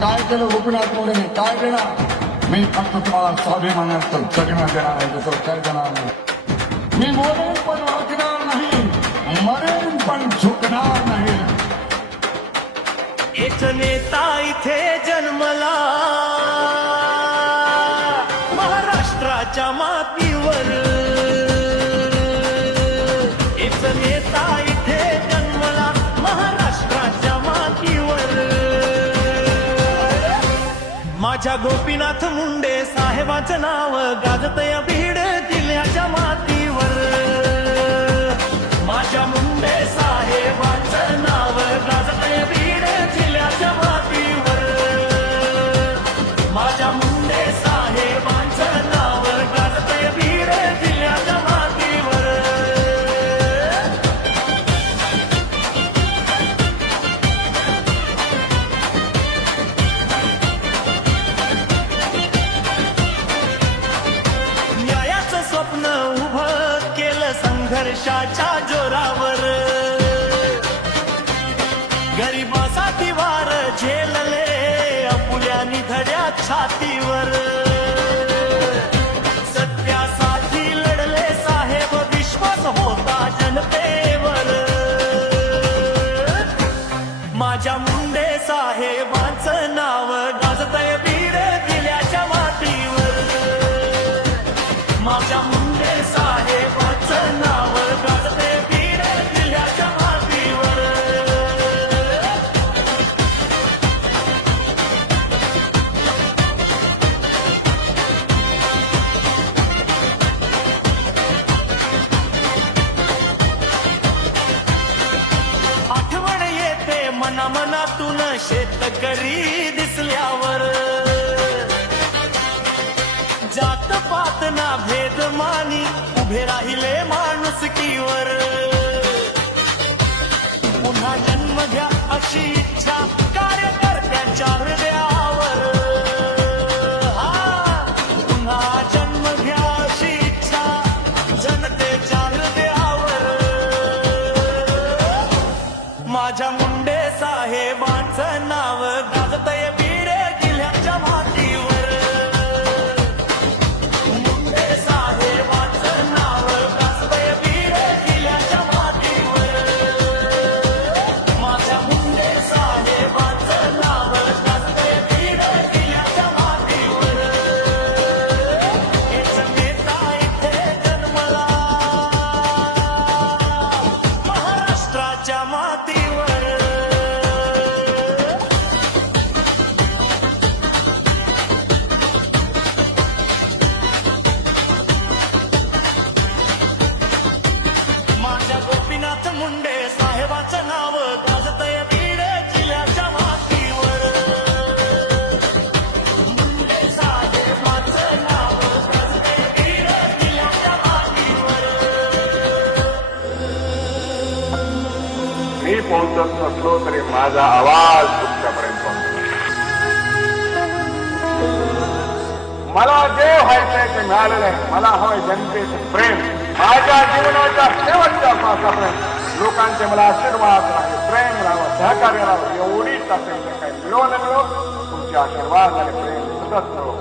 काय केलं गोपीनाथ मुंडेने, काय देणार? मी फक्त तुम्हाला स्वाभिमानाचं जगणं देणार आहे, दुसरं काय देणार नाही. मी बोलेन पण वाचणार नाही, मरेन पण झुकणार नाही. एक नेता इथे जन्मला महाराष्ट्राच्या मातीवर. एक नेता इथे जन्मला महाराष्ट्राच्या मातीवर. माझ्या गोपीनाथ मुंडे साहेबाचं नाव गाजतय बीड जिल्ह्याच्या मातीवर. माझ्या मुंडे साहेबांचं नाव गाजतय बीड जिल्ह्याच्या मातीवर. माझ्या मुंडे साहेबांचं नाव गाजतय बीड जिल्ह्याच्या मातीवर. न्यायाचं स्वप्न उभं केलं संघर्षाच्या जोरावर. गरिबासाठी वार झेलले अपुल्या निधड्या छातीवर. सत्यासाठी लढले साहेब, विश्वास होता जनतेवर. माझ्या मुंडे साहेबांचं नाव गाजतय बीड जिल्ह्याच्या मातीवर. माझ्या मुंडे साहेबांचं नाव गाजतय बीड जिल्ह्याच्या मातीवर. आठवण येते मनामनातून शेतकरी दिसल्यावर. जात पात ना भेद मानी उभे राहिले माणुसकीवर. पुन्हा जन्म घ्या अशी इच्छा कार्यकर्त्यांच्या हृदयावर. पुन्हा जन्म घ्या अशी इच्छा जनतेच्या हृदयावर. माझ्या मुंडे साहेबांचं नाव गाजतय बीड जिल्ह्याच्या मातीवर. मुंडे साहेबांचं नाव गाजतय बीड जिल्ह्याच्या मातीवर. माझ्या मुंडे साहेबांचं नाव गाजतय बीड जिल्ह्याच्या मातीवर. एक नेता इथे जन्मला महाराष्ट्राच्या मातीवर. माझ्या गोपीनाथ मुंडे साहेबाचं नाव गाजतय बीड जिल्ह्याच्या मातीवर. मुंडे साहेबाचं नाव गाजतय बीड जिल्ह्याच्या मातीवर. मी पोहोचत नसलो तरी माझा आवाज तुमच्यापर्यंत पोहोचतो. मला जे व्हायचंय ते मिळालेलं आहे. मला हवंय जनतेचं प्रेम. माझ्या जीवनाच्या शेवटच्या श्वासापर्यंत लोकांचे मला आशीर्वाद राहावे, प्रेम राहावं, सहकार्य राहावं. एवढीच असेल तर काही मिळो न मिळो तुमचे आशीर्वाद आणि प्रेम सतत मिळो.